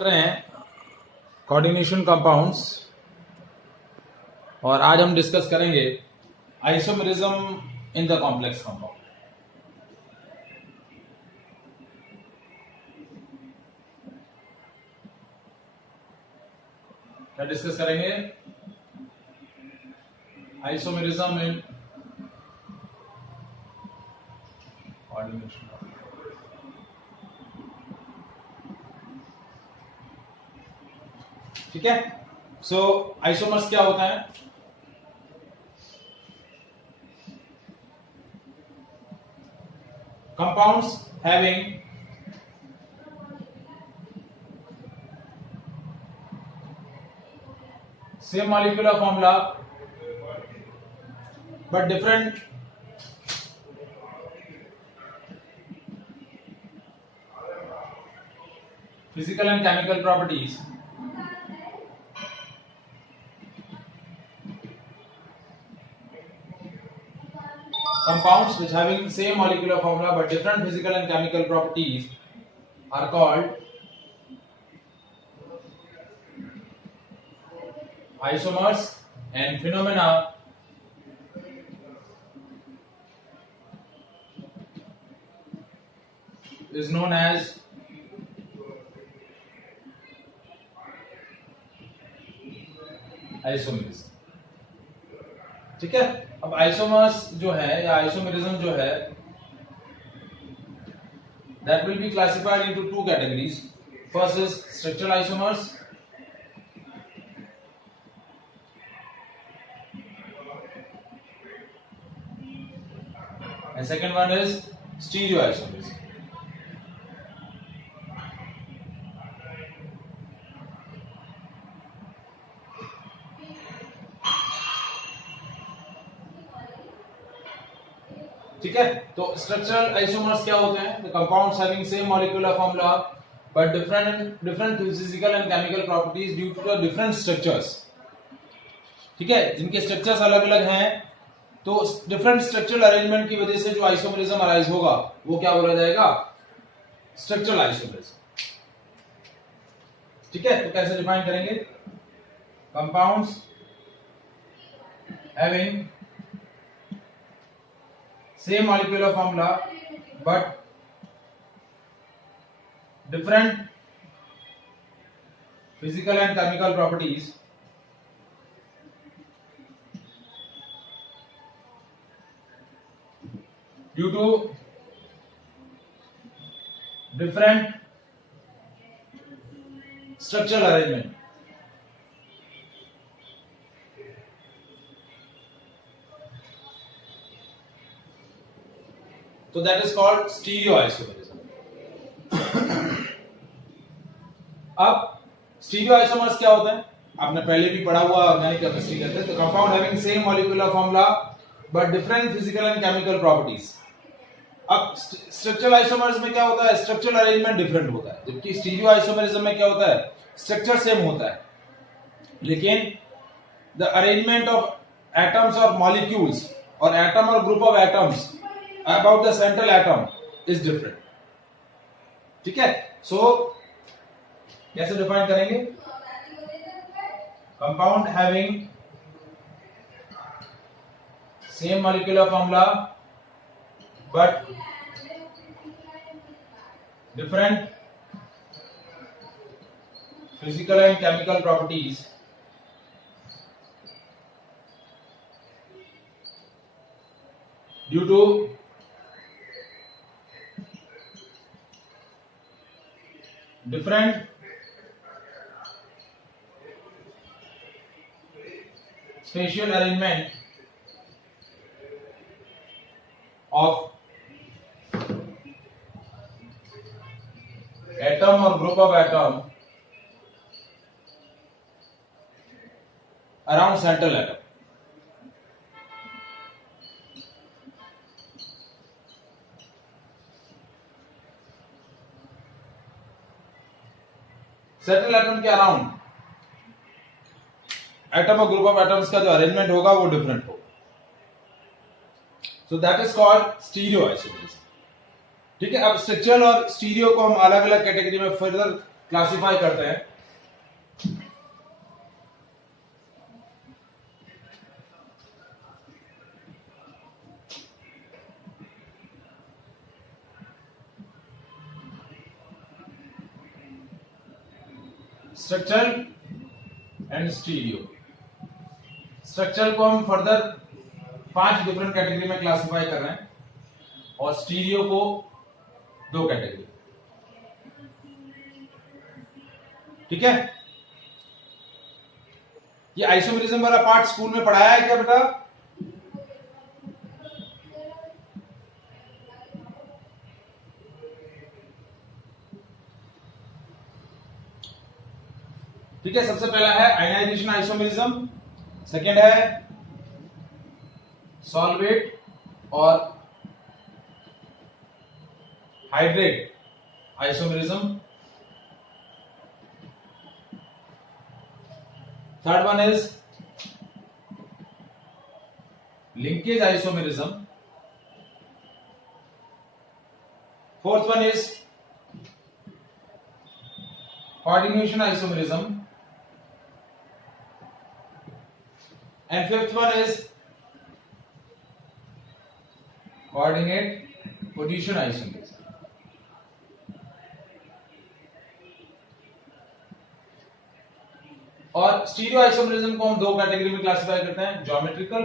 कर रहे हैं कोऑर्डिनेशन कंपाउंड्स और आज हम डिस्कस करेंगे isomerism in the complex compound. क्या डिस्कस करेंगे? Isomerism in coordination. ठीक है, सो आइसोमर्स क्या होता है? Compounds having same molecular formula but different physical and chemical properties compounds which having same molecular formula but different physical and chemical properties are called isomers, and phenomena is known as isomerism. ठीक है, अब isomers जो है या isomerism जो है that will be classified into two categories. First is structural isomers and second one is stereoisomers. ठीक है, तो स्ट्रक्चरल आइसोमर्स क्या होते हैं? The compounds having same molecular formula but different physical and chemical properties due to the different structures. ठीक है, जिनके structures अलग अलग हैं, तो डिफरेंट स्ट्रक्चरल अरेंजमेंट की वजह से जो आइसोमेरिज्म अराइज होगा वो क्या बोला जाएगा? Structural isomerism. ठीक है, तो कैसे डिफाइन करेंगे? Compounds having same molecular formula but different physical and chemical properties due to different structural arrangement. So that is called stereoisomerism. अब stereoisomers क्या होते हैं? आपने पहले भी पढ़ा हुआ ऑर्गेनिक केमिस्ट्री करते हैं। तो compound having same molecular formula but different physical and chemical properties. अब स्ट्रक्चरल आइसोमर्स में क्या होता है? स्ट्रक्चरल अरेंजमेंट डिफरेंट होता है, जबकि स्टीरियोआइसोमेरिज्म में क्या होता है? स्ट्रक्चर सेम होता है, लेकिन द अरेंजमेंट ऑफ एटम्स और मॉलिक्यूल्स और एटम और group of atoms about the central atom is different. ठीक है, so कैसे डिफाइन करेंगे? Compound having same molecular formula but different physical and chemical properties due to different spatial arrangement of atom or group of atom around central atom. Central atom के around atom और group of atoms का जो arrangement होगा वो different होगा। So that is called stereoisomerism. ठीक है, अब स्ट्रक्चरल और स्टीरियो को हम अलग अलग कैटेगरी में फर्दर क्लासिफाई करते हैं। Structural and stereo. स्ट्रक्चरल को हम फर्दर 5 डिफरेंट कैटेगरी में क्लासिफाई कर रहे हैं और स्टीरियो को 2 कैटेगरी। ठीक है, ये आइसोमेरिज्म वाला पार्ट स्कूल में पढ़ाया है क्या बेटा? ठीक है, सबसे पहला है आयनाइजेशन आइसोमेरिज्म, सेकेंड है सॉल्वेट और hydrate isomerism, third one is linkage isomerism, fourth one is coordination isomerism, and fifth one is coordinate position isomerism. और स्टीरियो आइसोमेरिज्म को हम 2 कैटेगरी में क्लासिफाई करते हैं, ज्योमेट्रिकल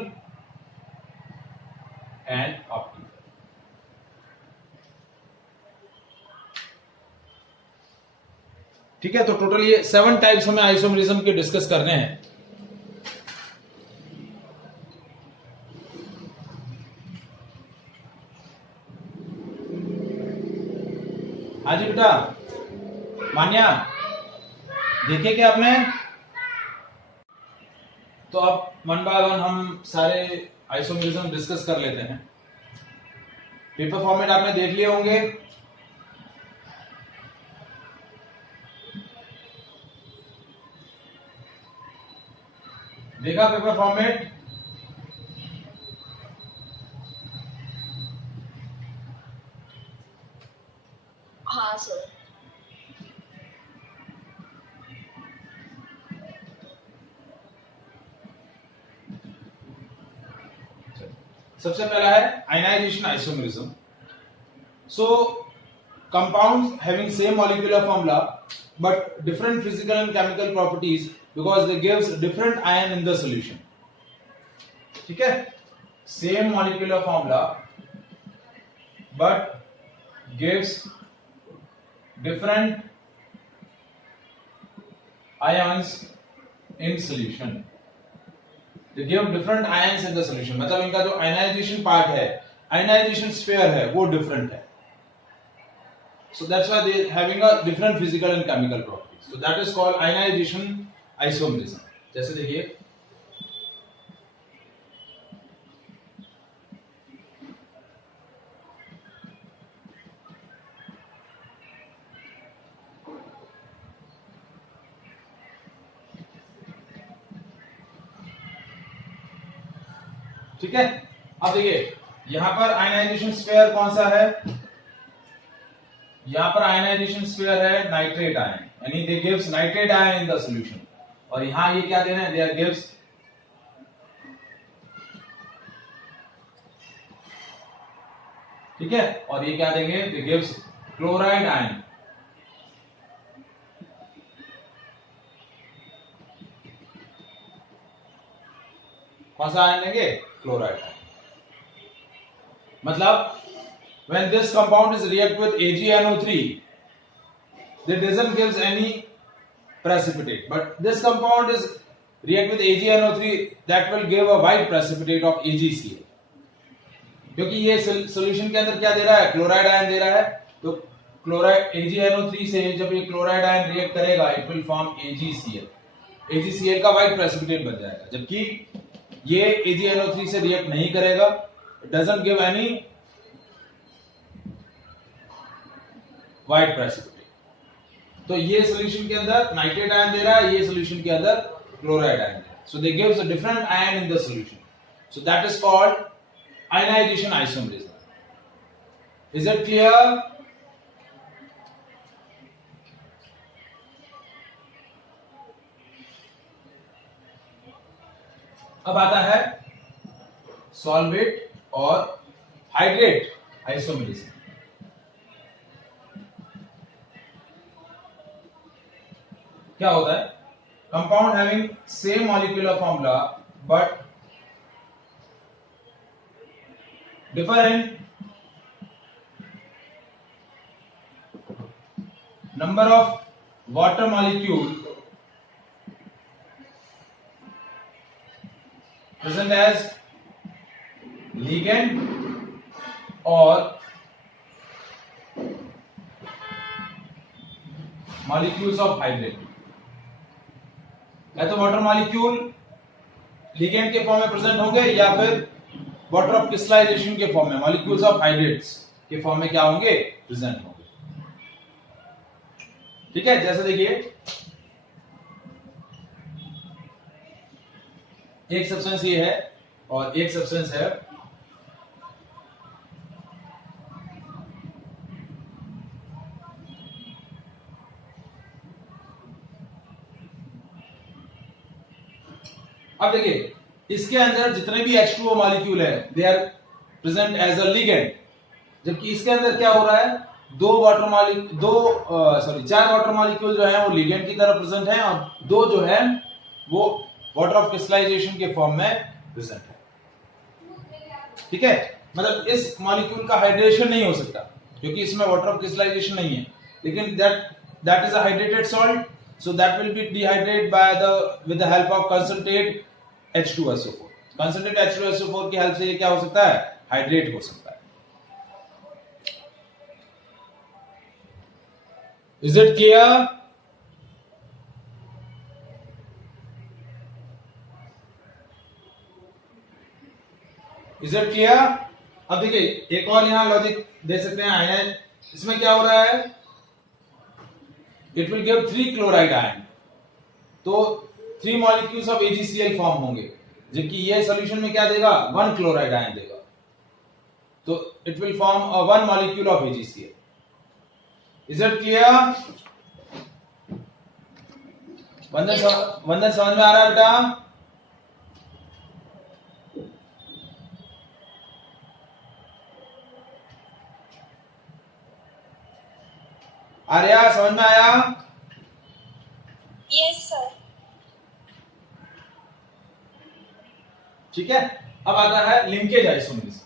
एंड ऑप्टिकल। ठीक है, तो टोटल ये 7 टाइप्स हमें आइसोमेरिज्म के डिस्कस करने हैं। हाँ जी बेटा, मान्या देखे क्या आपने? तो अब 1 बाय 1 हम सारे आइसोमेरिज्म डिस्कस कर लेते हैं। पेपर फॉर्मेट आपने देख लिए होंगे। देखा पेपर फॉर्मेट? हाँ सर। सबसे पहला है ionization isomerism. So compounds having same molecular formula but different physical and chemical properties because they gives different ion in the solution. ठीक है, same molecular formula but gives different ions in solution. They give different ions in the solution. मतलब इनका जो ionization part है, ionization sphere है, वो different है. So that's why they having a different physical and chemical properties. So that is called ionization isomerism. जैसे देखिए, ठीक है। अब देखिए यहां पर आयनाइजेशन स्फीयर कौन सा है? यहां पर आयनाइजेशन स्फीयर है नाइट्रेट आयन, यानी they gives nitrate ion in the solution. और यहां ये क्या दे रहे हैं? दे गिव्स ठीक है, और ये क्या देंगे? दे गिव्स क्लोराइड आयन। कौन सा आयन देंगे? Chloride ion. मतलब when this compound is react with AgNO3, that doesn't gives any precipitate, but this compound is react with AgNO3, that will give a white precipitate of AgCl, क्योंकि ये solution के अंदर क्या दे रहा है? Chloride ion दे रहा है। तो क्लोराइड AgNO3 से जब ये क्लोराइड आयन रिएक्ट करेगा, it will form AgCl। AgCl का व्हाइट प्रेसिपिटेट बन जाएगा, जबकि ये AgNO3 से रिएक्ट नहीं करेगा, it doesn't give any white precipitate. तो ये सॉल्यूशन के अंदर नाइट्रेट आयन दे रहा है, ये सॉल्यूशन के अंदर क्लोराइड आयन दे रहा है। So they gives a different ion in the solution, so that is called ionization isomerism. Is it clear? अब आता है सॉल्वेट और हाइड्रेट आइसोमेरिज्म। क्या होता है? Compound having same molecular formula but differ in number of water molecule present as ligand or molecules of hydrate। या तो water molecule ligand के फॉर्म में प्रेजेंट होंगे या फिर वाटर ऑफ क्रिस्टलाइजेशन के फॉर्म में, मॉलिक्यूल्स ऑफ हाइड्रेट्स के फॉर्म में क्या होंगे? प्रेजेंट होंगे। ठीक है, जैसे देखिए एक सब्सटेंस ये है और एक सब्सटेंस है अब देखिए इसके अंदर जितने भी H2O मॉलिक्यूल है they are present as a ligand, जबकि इसके अंदर क्या हो रहा है? चार वाटर मॉलिक्यूल जो है वो लिगेंड की तरह प्रेजेंट है और दो जो है वो वाटर ऑफ क्रिस्टलाइजेशन के फॉर्म में प्रेजेंट है। ठीक है, मतलब इस मॉलिक्यूल का हाइड्रेशन नहीं हो सकता क्योंकि इसमें वाटर ऑफ क्रिस्टलाइजेशन नहीं है, लेकिन that is a hydrated salt, so that will be dehydrated by with the help of concentrate H2SO4। Concentrate H2SO4 की हेल्प से ये क्या हो सकता है? हाइड्रेट हो सकता है। Is it clear? Is it clear? अब देखिए एक और यहां लॉजिक दे सकते हैं आयन, इसमें क्या हो रहा है? It will give 3 chloride ion, तो 3 मॉलिक्यूल्स ऑफ AgCl फॉर्म होंगे, जबकि ये सॉल्यूशन में क्या देगा? 1 क्लोराइड आयन देगा, तो it will form a 1 molecule of AgCl। Is it clear? वंदन समझ में आ रहा है बेटा? आर्या समझ में आया? Yes sir. ठीक है, अब आता है linkage isomerism.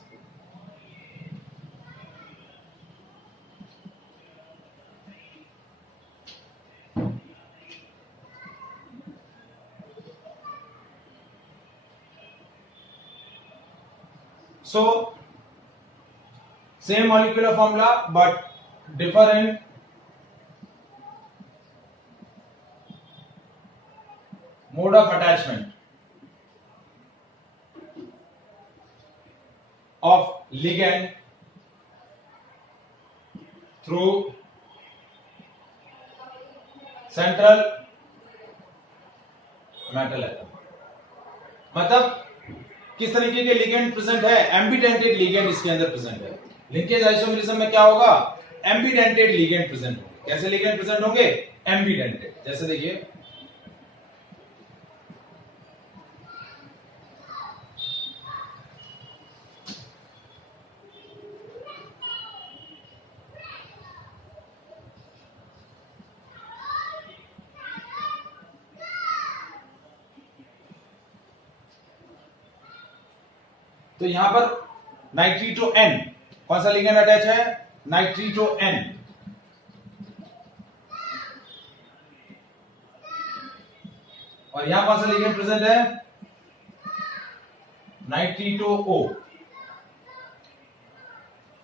So same molecular formula but differ in mode of attachment of ligand through central metal atom। मतलब किस तरीके के लिगेंड प्रेजेंट है? एम्बिडेंटेड लिगेंड इसके अंदर प्रेजेंट है। लिंकेज आइसोमेरिज्म में क्या होगा? एम्बिडेंटेड लिगेंड प्रेजेंट होंगे। कैसे लिगेंड प्रेजेंट होंगे? एम्बिडेंटेड। जैसे देखिए तो यहां पर नाइट्रीटो N, कौन सा लिगेंड अटैच है? नाइट्रीटो N। और यहां कौन सा लिगेंड प्रेजेंट है? नाइट्रीटो O।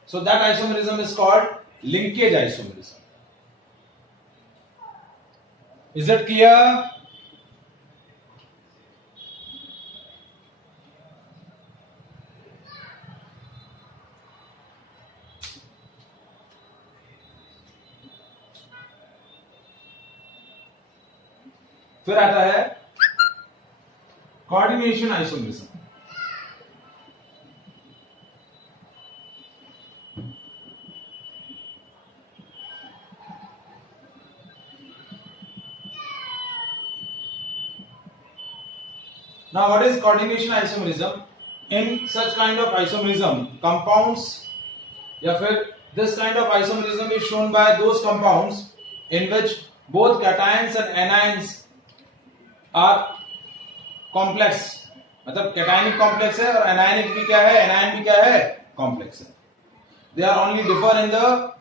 So that isomerism is called linkage isomerism. Is it clear? फिर आता है coordination isomerism. Now what is coordination isomerism? In such kind of isomerism, compounds या फिर this kind of isomerism is shown by those compounds in which both cations and anions are complex. मतलब cationic complex है और anionic भी क्या है, anion भी क्या है, complex है. They are only differ in the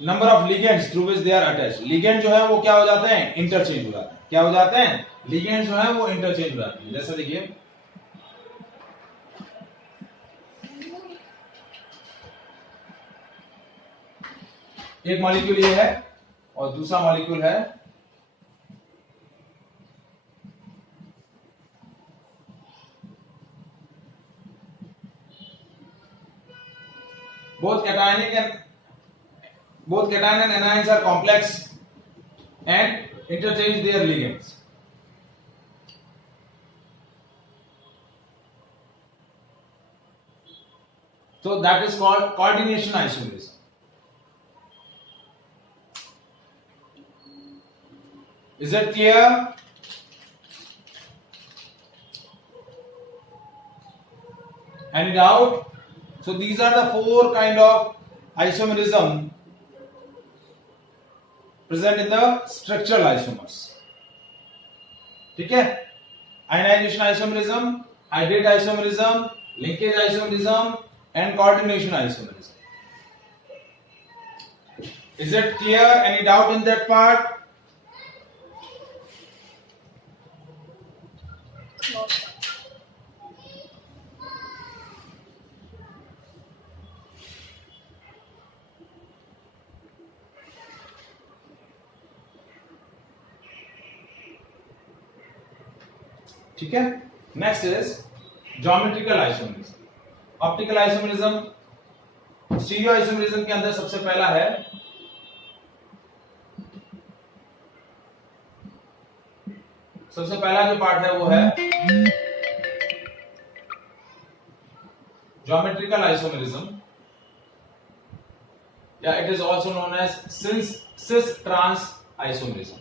number of ligands through which they are attached. Ligand जो है वो क्या हो जाते हैं, इंटरचेंज हो जाते हैं. क्या हो जाते हैं, लिगेंड जो है वो इंटरचेंज हो जाते हैं. जैसा देखिए एक मॉलिक्यूल ये है और दूसरा मॉलिक्यूल है both cation and anions are complex and interchange their ligands. So that is called coordination isomerism. Is it clear? Any doubt? So these are the four kind of isomerism present in the structural isomers. ठीक है, ionization isomerism, hydrate isomerism, linkage isomerism and coordination isomerism. Is it clear? Any doubt in that part? No, sir. ठीक है. Next is geometrical isomerism. Optical isomerism, stereo isomerism के अंदर सबसे पहला है सबसे पहला जो पार्ट है वो है ज्योमेट्रिकल आइसोमेरिज्म, या it is also known as cis trans isomerism.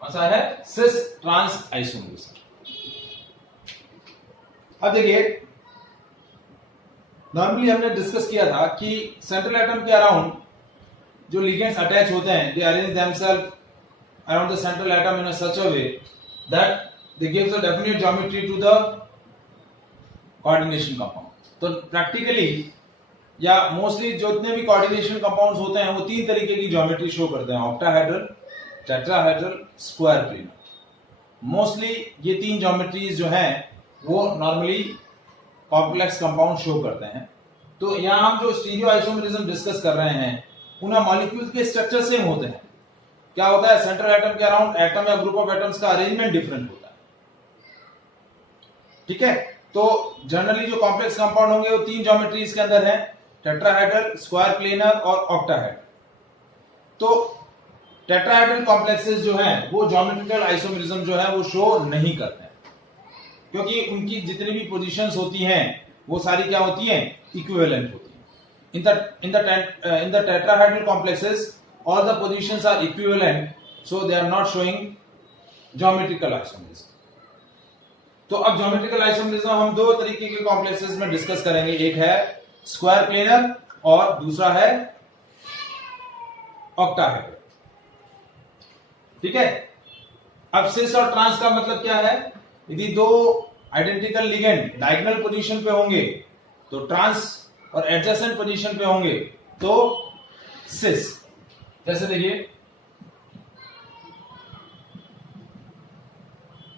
कौन सा है, सिस ट्रांस आइसोमेरिज्म. अब देखिए नॉर्मली हमने डिस्कस किया था कि सेंट्रल एटम के अराउंड जो लिगेंड्स अटैच होते हैं, they arrange themselves around the central atom in a such a way that they gives a definite geometry to the coordination compound. तो प्रैक्टिकली या मोस्टली जितने भी कोऑर्डिनेशन कंपाउंड्स होते हैं वो तीन तरीके की ज्योमेट्री शो करते हैं, octahedral, tetrahedral, square planar. Mostly ये तीन ज्योमेट्रीज जो हैं वो नॉर्मली कॉम्प्लेक्स कंपाउंड शो करते हैं. तो यहाँ हम जो स्टीरियो आइसोमेरिज्म डिस्कस कर रहे हैं उनमें मॉलिक्यूल्स के स्ट्रक्चर सेम होते हैं. क्या होता है, सेंट्रल एटम के अराउंड एटम या ग्रुप ऑफ एटम्स का अरेंजमेंट डिफरेंट होता है. ठीक है, तो जनरली जो कॉम्प्लेक्स कंपाउंड होंगे वो तीन ज्योमेट्रीज के अंदर है, टेट्राहेड्रल, स्क्वायर प्लेनर और ऑक्टाहेड्रल. तो टेट्राहेड्रल कॉम्प्लेक्सेस जो हैं वो ज्योमेट्रिकल आइसोमेरिज्म जो है वो शो नहीं करते हैं, क्योंकि उनकी जितनी भी पोजीशंस होती हैं वो सारी क्या होती हैं, इक्विवेलेंट होती हैं. in the tetrahedral complexes all the positions are equivalent, so they are not showing geometrical isomerism. तो अब ज्योमेट्रिकल आइसोमेरिज्म हम दो तरीके के कॉम्प्लेक्सेस में डिस्कस करेंगे, एक है स्क्वायर प्लेनर और दूसरा है ऑक्टाहेड्रल. ठीक है, अब सिस और ट्रांस का मतलब क्या है, यदि दो आइडेंटिकल लिगेंड डायगोनल पोजीशन पे होंगे तो ट्रांस और एडजेसेंट पोजीशन पे होंगे तो सिस. जैसे देखिए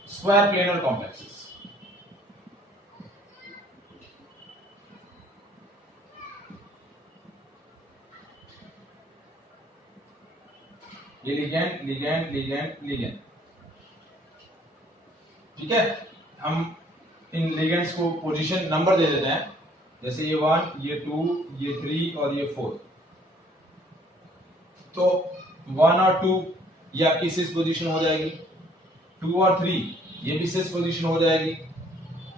स्क्वायर प्लेनर कॉम्प्लेक्सेस, ये लिगेंड लिगेंड लिगेंड लिगेंड. ठीक है, हम इन लिगेंड्स को पोजीशन नंबर दे देते हैं, जैसे ये 1, ये 2, ये 3 और ये 4. तो 1 और 2 ये आपकी सिस पोजीशन हो जाएगी, 2 और 3 ये भी सिस पोजीशन हो जाएगी,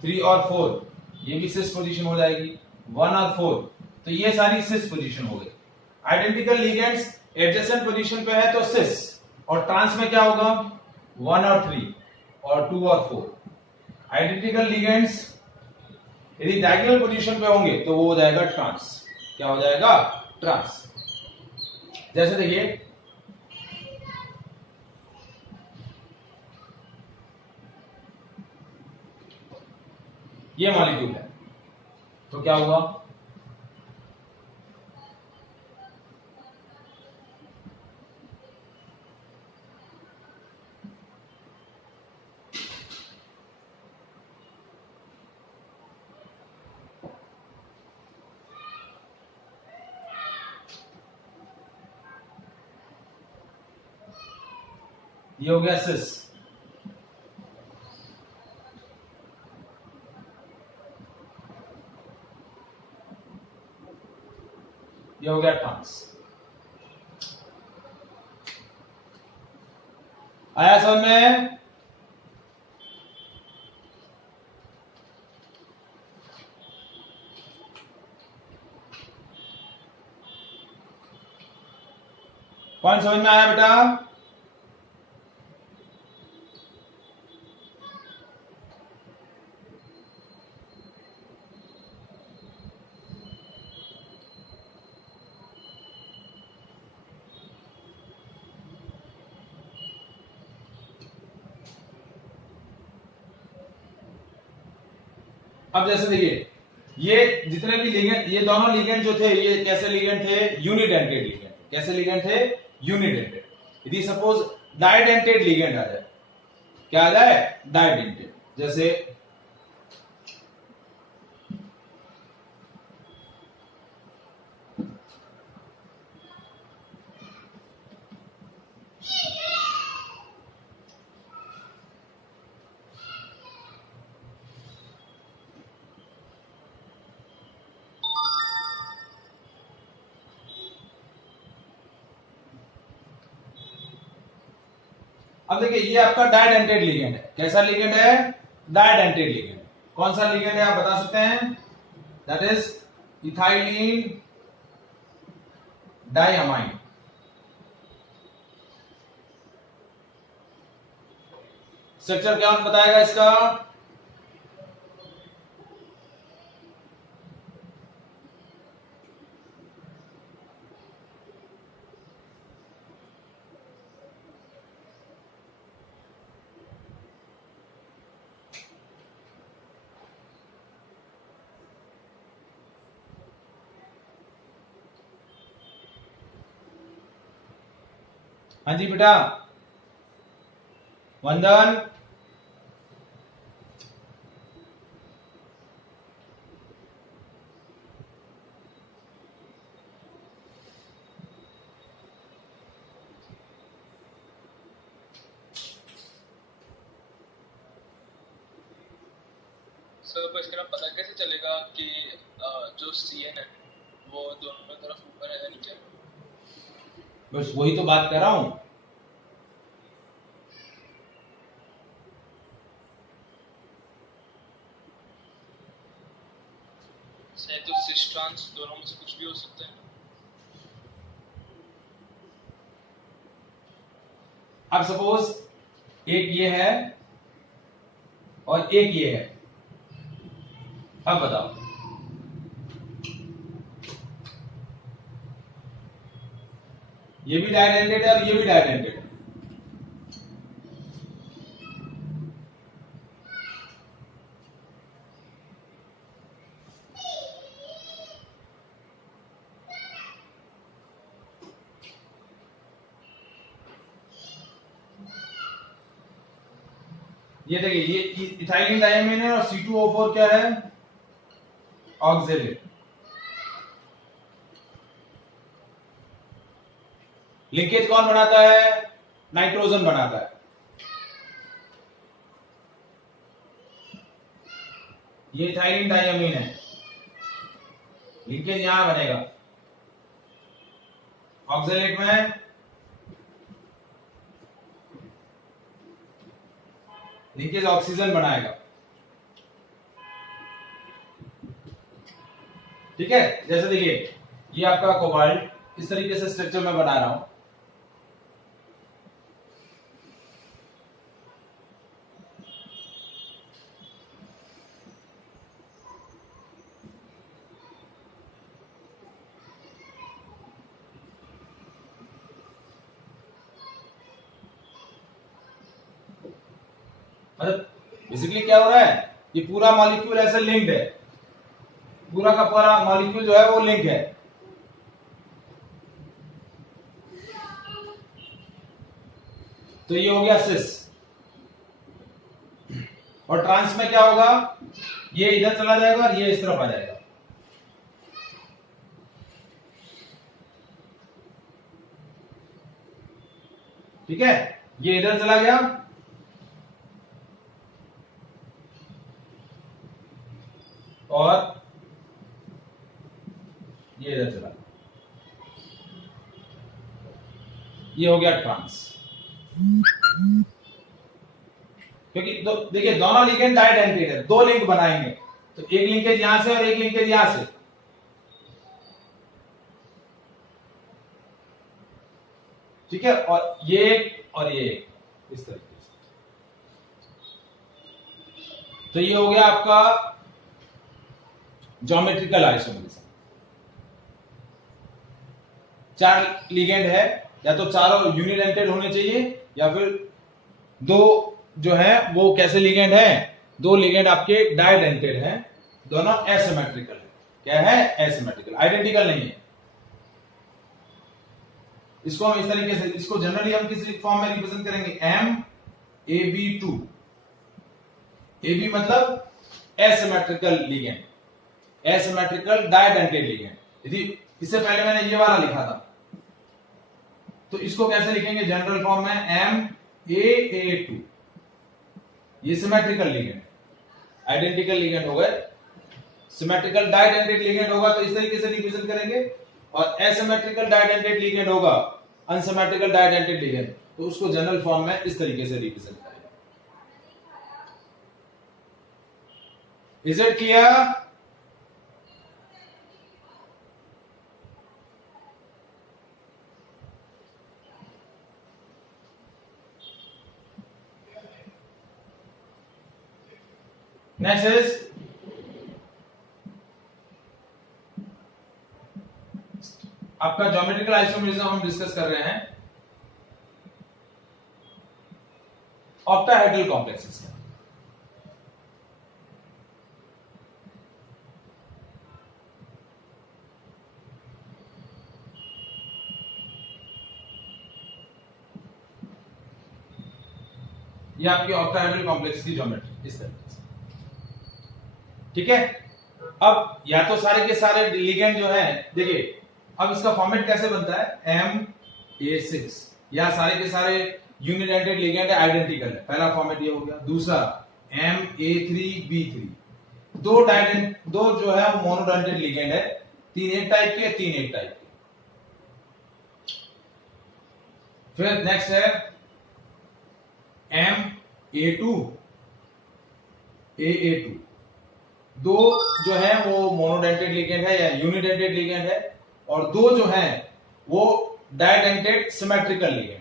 3 और 4 ये भी सिस पोजीशन हो जाएगी, 1 और 4 तो ये सारी सिस पोजीशन हो गई. आइडेंटिकल लिगेंड्स एडजेसेंट पोजीशन पे है तो सिस, और ट्रांस में क्या होगा 1 और 3 और 2 और 4। आइडेंटिकल लिगेंड्स यदि डायगोनल पोजीशन पे होंगे तो वो हो जाएगा ट्रांस। क्या हो जाएगा ट्रांस। जैसे देखिए ये मॉलिक्यूल है तो क्या हुआ ये हो गया सिस। ये हो गया ट्रांस। आया समझ में? पॉइंट समझ में आया बेटा? अब जैसे देखिए ये जितने भी लिगेंड, ये दोनों लिगेंड जो थे ये कैसे लिगेंड थे यूनिडेंटेड लिगेंड। कैसे लिगेंड थे यूनिडेंटेड। यदि सपोज डाइडेंटेड लिगेंड आ जाए, क्या आ जाए डाइडेंटेड, जैसे अब देखिए ये आपका डाइडेंटेड लिगेंड है। कैसा लिगेंड है डाइडेंटेड लिगेंड। कौन सा लिगेंड है आप बता सकते हैं? That is ethylene diamine. Structure क्या बताएगा इसका? हाँ जी बेटा वंदन। सर बस इसका पता कैसे चलेगा कि जो CN है वो दोनों तरफ ऊपर है या नीचे? बस वही तो बात कर रहा हूं। सर तो सिस ट्रांस दोनों में से कुछ भी हो सकता है। अब सपोज एक ये है और एक ये है। अब बताओ ये भी डाइडेंटेड है और ये भी डाइडेंटेड है। ये देखिए ये इथाइलिन डाइअमीन है और C2O4 क्या है ऑक्जेलेट। लिंकेज कौन बनाता है? नाइट्रोजन बनाता है। ये इथाइलिन डाइअमीन है, लिंकेज यहां बनेगा ऑक्जेलेट में। लिंकेज ऑक्सीजन बनाएगा। ठीक है, जैसे देखिए ये आपका कोबाल्ट इस तरीके से स्ट्रक्चर मैं बना रहा हूं। मतलब बेसिकली क्या हो रहा है, ये पूरा मॉलिक्यूल ऐसे लिंक्ड है, पूरा का पूरा मॉलिक्यूल जो है वो लिंक है। तो ये हो गया सिस। और ट्रांस में क्या होगा, ये इधर चला जाएगा और ये इस तरफ आ जाएगा। ठीक है, ये इधर चला गया और ये इधर चला, ये हो गया ट्रांस। क्योंकि देखिए दोनों लिगेंड आइडेंटिटी है, दो लिंक बनाएंगे, तो एक लिंकेज यहां से और एक लिंकेज यहां से। ठीक है, और ये एक इस तरीके से। तो ये हो गया आपका ज्योमेट्रिकल आइसोमरिज्म। चार लिगेंड है, या तो चारों यूनिडेंटेड होने चाहिए, या फिर दो जो है वो कैसे लिगेंड है, दो लिगेंड आपके डाइडेंटेड हैं, दोनों एसिमेट्रिकल है। क्या है, एसिमेट्रिकल, आइडेंटिकल नहीं है। इसको हम इस तरीके से, इसको जनरली हम किस फॉर्म में रिप्रेजेंट करेंगे, MAB2। AB मतलब एसिमेट्रिकल लिगेंड, एसिमेट्रिकल डाइडेंटेड लिगेंड। यदि इससे पहले मैंने ये वाला लिखा था, तो इसको कैसे लिखेंगे जनरल फॉर्म में, MAA2। ये सिमेट्रिकल लिगेंड, आइडेंटिकल लिगेंड हो गए। सिमेट्रिकल डाइडेंटेड लिगेंड होगा तो इस तरीके से रिप्रेजेंट करेंगे, और एसिमेट्रिकल डाइडेंटेड लिगेंड होगा, अनसिमेट्रिकल डाइडेंटेड लिगेंड, तो उसको जनरल फॉर्म में इस तरीके से रिप्रेजेंट करेंगे। Is it clear? Next is आपका ज्योमेट्रिकल आइसोमरिज्म हम डिस्कस कर रहे हैं ऑक्टाहेड्रल कॉम्प्लेक्सेस का। ये आपकी ऑक्टाहेड्रल कॉम्प्लेक्स की ज्योमेट्री इस तरीके से। ठीक है, अब या तो सारे के सारे लिगेंड जो है, देखिए अब इसका फॉर्मेट कैसे बनता है, MA6, या सारे के सारे यूनिडेंटेड लिगेंड आइडेंटिकल है, पहला फॉर्मेट ये हो गया। दूसरा MA3B3, दो जो है मोनोडेंटेड लिगेंड है, तीन एक टाइप के, तीन एक टाइप के। फिर नेक्स्ट है MA2 AA2, दो जो है वो मोनोडेंटेड लिगेंड है या यूनिडेंटेड लिगेंड है, और दो जो है वो डाइडेंटेड सिमेट्रिकल लिगेंड।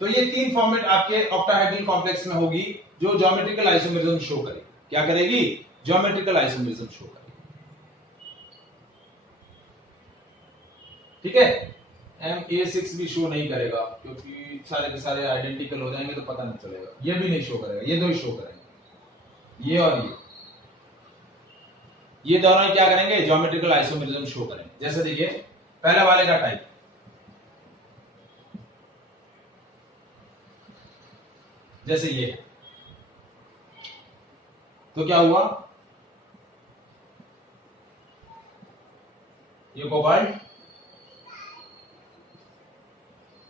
तो ये तीन फॉर्मेट आपके ऑक्टाहेड्रल कॉम्प्लेक्स में होगी, जो ज्योमेट्रिकल आइसोमरिज्म शो करेगी। क्या करेगी, ज्योमेट्रिकल आइसोमरिज्म शो करेगी। ठीक है, MA6 भी शो नहीं करेगा, क्योंकि सारे के सारे आइडेंटिकल हो जाएंगे तो पता नहीं चलेगा। ये भी नहीं शो करेगा, ये दो ही शो करेंगे, ये और ये दोनों ही क्या करेंगे, ज्योमेट्रिकल आइसोमरिज्म शो करेंगे। जैसे देखिए पहले वाले का टाइप, जैसे ये, तो क्या हुआ, ये cobalt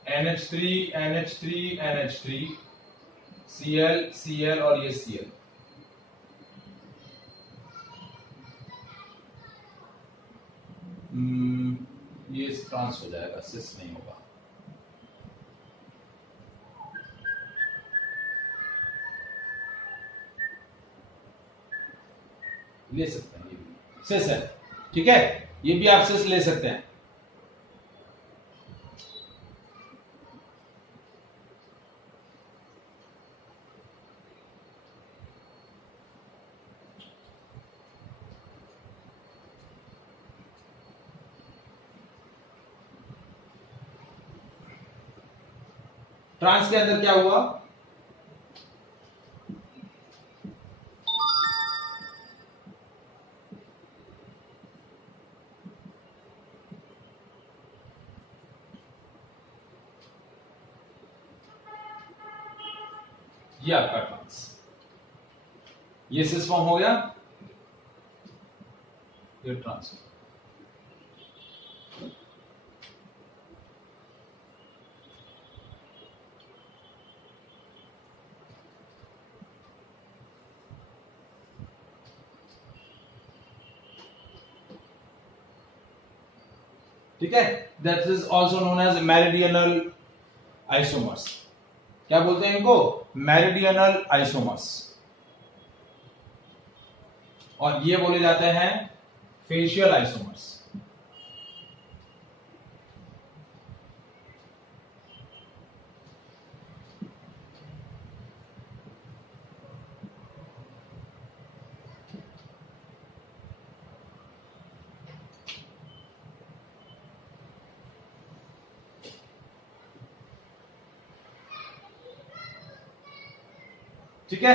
NH3 NH3 NH3 Cl Cl और ये Cl। ये ट्रांस हो जाएगा, सिस नहीं होगा। ले सकते हैं, ये सिस है। ठीक है, ये भी आप सिस ले सकते हैं। ट्रांस के अंदर क्या हुआ? ये आपका ट्रांस, ये सिस फॉर्म हो गया, ये ट्रांस। ठीक है, that is also known as meridional isomers. क्या बोलते हैं इनको? Meridional isomers. और ये बोले जाते हैं फेशियल आइसोमर्स। ठीक है,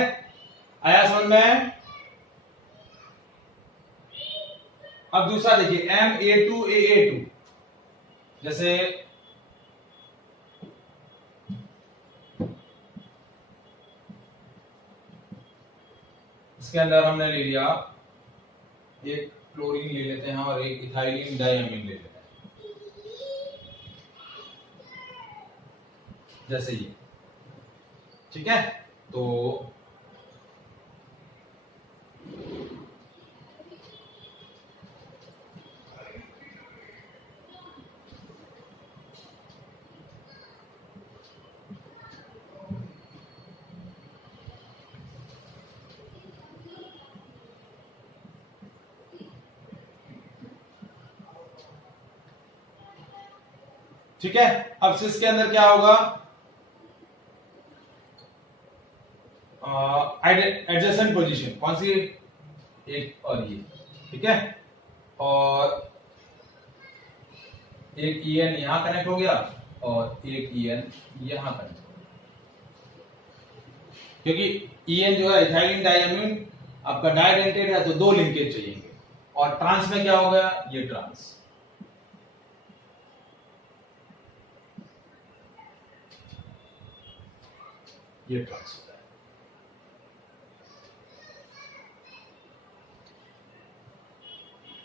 आया समझ में? अब दूसरा देखिए, MA2AA2, जैसे इसके अंदर हमने ले लिया, एक क्लोरीन ले लेते हैं और एक इथाइलिन डाइअमीन ले लेते हैं, जैसे ये। ठीक है, तो ठीक है, अब सिस के अंदर क्या होगा? एडजेसेंट पोजीशन कौन सी? एक और ये। ठीक है, और एक ईएन यहां कनेक्ट हो गया और एक ईएन यहां कनेक्ट हो गया, क्योंकि ईएन जो है इथाइलिन डाइअमीन आपका डाइडेंटेड है, तो दो लिंकेज चाहिए। और ट्रांस में क्या हो गया? ये ट्रांस। ये ट्रांस होता है।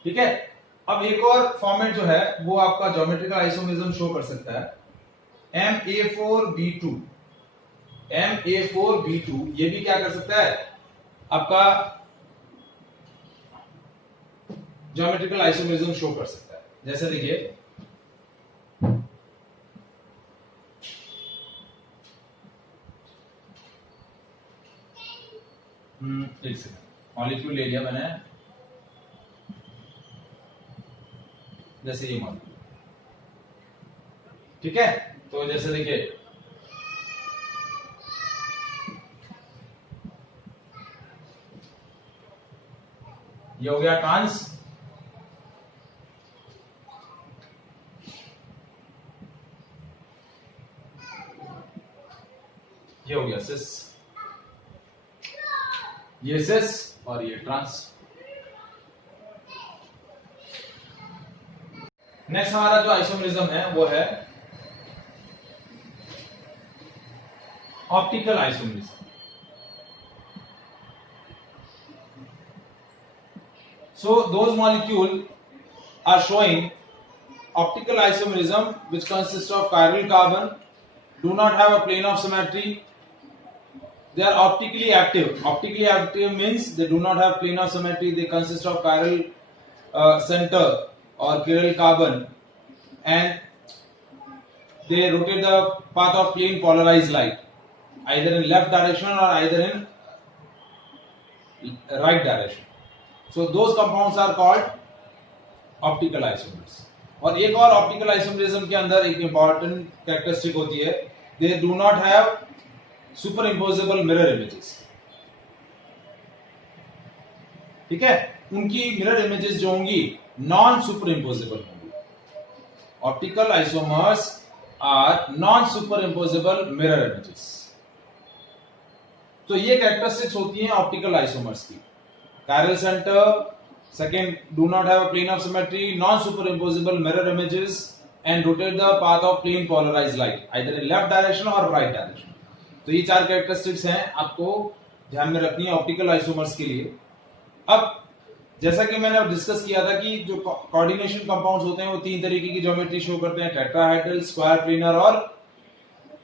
ठीक है, अब एक और फॉर्मेट जो है वो आपका ज्योमेट्रिकल आइसोमेरिज्म शो कर सकता है, MA4B2। MA4B2 ये भी क्या कर सकता है? आपका ज्योमेट्रिकल आइसोमेरिज्म शो कर सकता है। जैसे देखिए, एक सेकंड, मॉलिक्यूल ले लिया मैंने, जैसे ये मॉलिक्यूल। ठीक है, तो जैसे देखिए, ये हो गया ट्रांस, ये हो गया सिस, ये सिस और ये ट्रांस। नेक्स्ट हमारा जो आइसोमेरिज्म है वो है optical isomerism. So those molecules are showing optical isomerism which consists of chiral carbon, do not have a plane of symmetry. They are optically active. Optically active means they do not have plane of symmetry. They consist of chiral center or chiral carbon, and they rotate the path of plane polarized light, either in left direction or either in right direction. So those compounds are called optical isomers. और एक और optical isomerism के अंदर एक important characteristic होती है, they do not have super imposable mirror images. ठीक है, उनकी मिरर इमेजेस जो होंगी नॉन सुपर इम्पोजेबल होंगी। Optical isomers are non super imposable mirror images. तो ये कैरेक्टरिस्टिक्स होती हैं ऑप्टिकल आइसोमर्स की। Chiral center, second, do not have a plane of symmetry, non-superimposable mirror images, and rotate the path of plane polarized light, either in left direction or right direction. तो ये चार characteristics हैं आपको ध्यान में रखनी है ऑप्टिकल आइसोमर्स के लिए। अब जैसा कि मैंने डिस्कस किया था कि जो कोऑर्डिनेशन कंपाउंड्स होते हैं वो तीन तरीके की ज्योमेट्री शो करते हैं, टेट्राहेड्रल, स्क्वायर प्लेनर और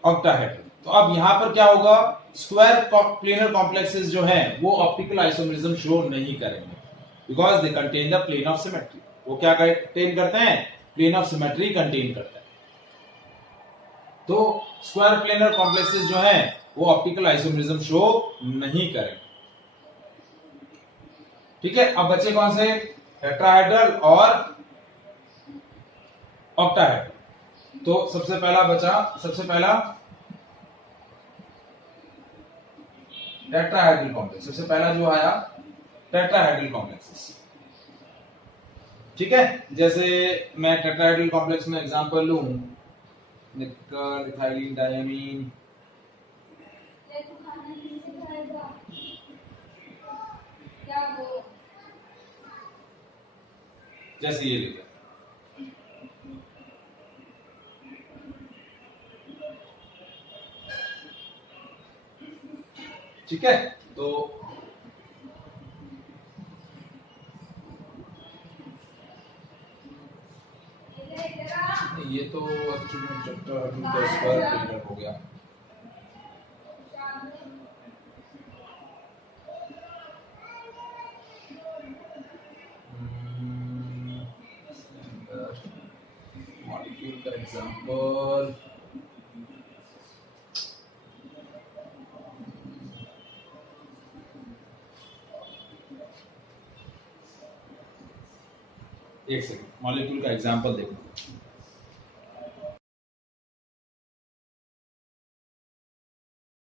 ऑक्टाहेड्रल। तो अब यहां पर क्या होगा, स्क्वायर प्लेनर कॉम्प्लेक्सेस जो हैं वो ऑप्टिकल आइसोमरिज्म शो नहीं करेंगे because they contain the plane of symmetry. वो क्या कंटेन करते हैं, प्लेन ऑफ सिमेट्री कंटेन करते हैं। तो स्क्वायर प्लेनर कॉम्प्लेक्सेस जो हैं वो ऑप्टिकल आइसोमरिज्म शो नहीं करेंगे। ठीक है, अब बचे कौन से, टेट्राहेड्रल और ऑक्टाहेड्रल। तो सबसे पहला टेट्राहेड्रल कॉम्प्लेक्स, सबसे पहला जो आया टेट्राहेड्रल कॉम्प्लेक्सेस। ठीक है, जैसे मैं टेट्राहेड्रल कॉम्प्लेक्स में एग्जांपल लूं, निकल, इथाइलिन, डायमीन, जैसे ये लिखा। ठीक है, तो ये तो एक्चुअली टेट्राहेड्रल का स्क्वायर प्लेनर हो गया। मॉलिक्यूल का एग्जांपल, एक सेकंड, मॉलिक्यूल का एग्जांपल देखो।